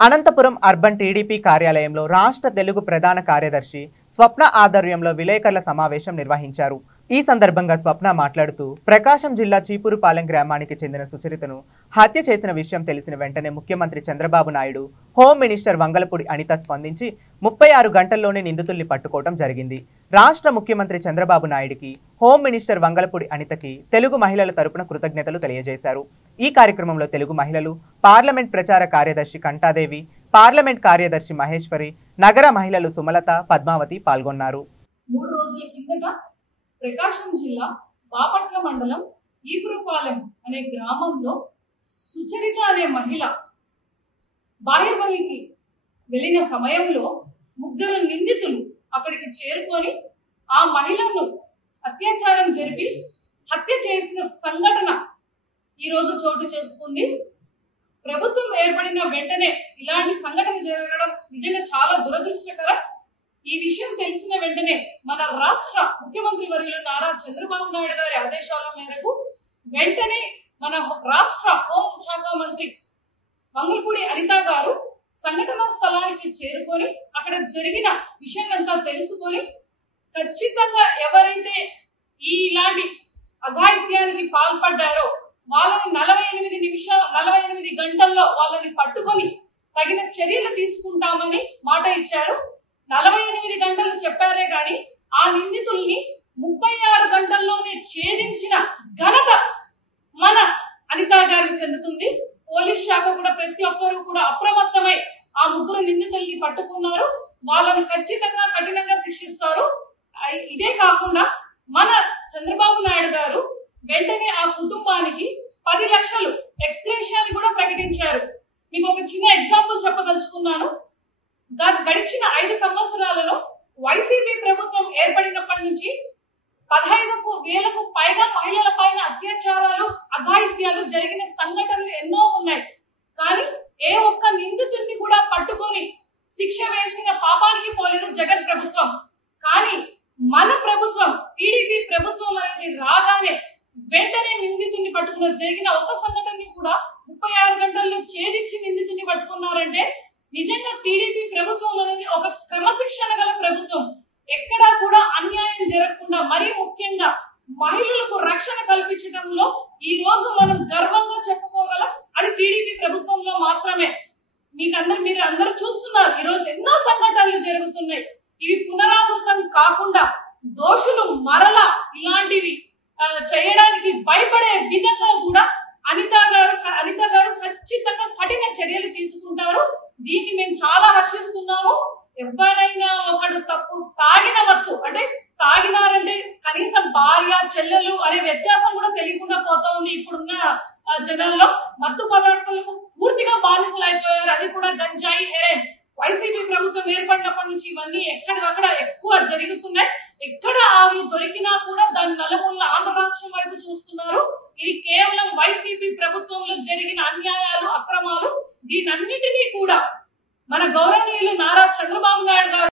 Anantapuram urban TDP కార్యాలయంలో రాష్ట్ర తెలుగు ప్రధాన కార్యదర్శి స్వప్న ఆధ్వర్యంలో విలేకరుల సమావేశం నిర్వహించారు. ఈ సందర్భంగా స్వప్న మాట్లాడుతూ ప్రకాశం జిల్లా చీపురుపాలెం గ్రామానికి చెందిన సుచరితను హత్య చేసిన విషయం తెలిసిన వెంటనే ముఖ్యమంత్రి చంద్రబాబు నాయుడు, హోం మినిస్టర్ వంగలపూడి అనిత స్పందించి 36 గంటల్లోనే నిందితుల్ని పట్టుకోవడం జరిగింది. రాష్ట్ర ముఖ్యమంత్రి చంద్రబాబు నాయుడుకి, హోం మినిస్టర్ వంగలపూడి అనితకి తెలుగు మహిళల తరపున కృతజ్ఞతలు తెలియజేశారు. ఈ కార్యక్రమంలో తెలుగు మహిళలు, పార్లమెంట్ ప్రచార కార్యదర్శి కంఠాదేవి, పార్లమెంట్ కార్యదర్శి మహేశ్వరి, నగర మహిళలు సుమలత, పద్మావతి పాల్గొన్నారు. 3 రోజుల కిందట ప్రకాశం జిల్లా బాపట్ల మండలం ఈపురపాలెం అనే గ్రామంలో సుచరిత అనే మహిళ బాయర్పల్లికి వెళ్ళిన సమయంలో 3 నిందితులు అక్కడికి చేరుకొని ఆ మహిళను అత్యాచారం జరిపి హత్య చేసిన సంఘటన ఈరోజు చోటు చేసుకుంది. ప్రభుత్వం ఏర్పడిన వెంటనే ఇలాంటి సంఘటన జరగడం నిజంగా చాలా దురదృష్టకరం. ఈ విషయం తెలిసిన వెంటనే మన రాష్ట్ర ముఖ్యమంత్రి వర్యులు నారా చంద్రబాబు నాయుడు గారి ఆదేశాల మేరకు వెంటనే మన రాష్ట్ర హోం శాఖ మంత్రి వంగలపూడి అనిత గారు సంఘటనా స్థలానికి చేరుకొని అక్కడ జరిగిన విషయం అంతా తెలుసుకొని ఖచ్చితంగా ఎవరైతే ఇలాంటి అఘాయిత్యానికి పాల్పడ్డారో వాళ్ళని 48 గంటల్లో వాళ్ళని పట్టుకొని తగిన చర్యలు తీసుకుంటామని మాట ఇచ్చారు. 48 గంటలు చెప్పారే గాని ఆ నిందితుల్ని 36 గంటల్లోనే ఛేదించిన ఘనత మన అనిత గారికి చెందుతుంది. పోలీస్ శాఖ కూడా ప్రతి ఒక్కరూ కూడా అప్రమత్తమై ఆ 3 నిందితుల్ని పట్టుకున్నారు. వాళ్ళను ఖచ్చితంగా కఠినంగా శిక్షిస్తారు. ఇదే కాకుండా మన చంద్రబాబు నాయుడు గారు వెంటనే ఆ కుటుంబానికి 10 లక్షలు ఎక్స్గ్రేషియా కూడా ప్రకటించారు. మీకు ఒక చిన్న ఎగ్జాంపుల్ చెప్పదలుచుకున్నాను. గడిచిన 5 సంవత్సరాలలో వైసీపీ ప్రభుత్వం ఏర్పడినప్పటి నుంచి 15,000కు పైగా మహిళల పైన అత్యాచారాలు, అఘాయిత్యాలు జరిగిన సంఘటనలు ఎన్నో ఉన్నాయి. కానీ ఏ ఒక్క నిందితుడిని కూడా పట్టుకొని శిక్ష వేసిన పాపానికి పోలేదు జగన్ ప్రభుత్వం. కానీ మన ప్రభుత్వం, టీడీపీ ప్రభుత్వం అనేది రాగానే వెంటనే నిందితుడిని పట్టుకున్న జరిగిన ఒక సంఘటనని కూడా 36 గంటల్లో ఛేదించి నిందితుడిని పట్టుకున్నారంటే నిజంగా టీడీపీ ప్రభుత్వం అనేది ఒక క్రమశిక్షణ గల ప్రభుత్వం. ఎక్కడా కూడా అన్యాయం జరగకుండా, మరీ ముఖ్యంగా మహిళలకు రక్షణ కల్పించడంలో ఈ రోజు మనం గర్వంగా చెప్పుకోగలం అది టీడీపీ ప్రభుత్వంలో మాత్రమే. మీరు అందరూ చూస్తున్నారు, ఈ రోజు ఎన్నో సంఘటనలు జరుగుతున్నాయి. ఇవి పునరావృతం కాకుండా దోషులు మరలా ఇలాంటివి చేయడానికి భయపడే విధంగా కూడా అనిత గారు ఖచ్చితంగా కఠిన చర్యలు తీసుకుంటారు. దీన్ని మేము చాలా హర్షిస్తున్నాము. ఎవరైనా ఒకడు తప్పు తాగిన మత్తు, అంటే తాగినారంటే కనీసం భార్య, చెల్లెలు అనే వ్యత్యాసం కూడా తెలియకుండా పోతా ఉంది. ఇప్పుడున్న జనాల్లో మత్తు పదార్థాలకు పూర్తిగా బానిసలు అయిపోయారు. అది కూడా గంజాయి, హెరోయిన్. వైసీపీ ప్రభుత్వం ఏర్పడినప్పటి నుంచి ఇవన్నీ ఎక్కడికక్కడ ఎక్కువ జరుగుతున్నాయి. ఎక్కడ అవి దొరికినా కూడా దాని నలుమూలల ఆంధ్ర రాష్ట్రం వైపు చూస్తున్నారు. ఇది కేవలం వైసీపీ ప్రభుత్వంలో జరిగిన అన్యాయాలు, అక్రమాలు. దీనన్నిటినీ కూడా మన గౌరవనీయులు నారా చంద్రబాబు నాయుడు గారు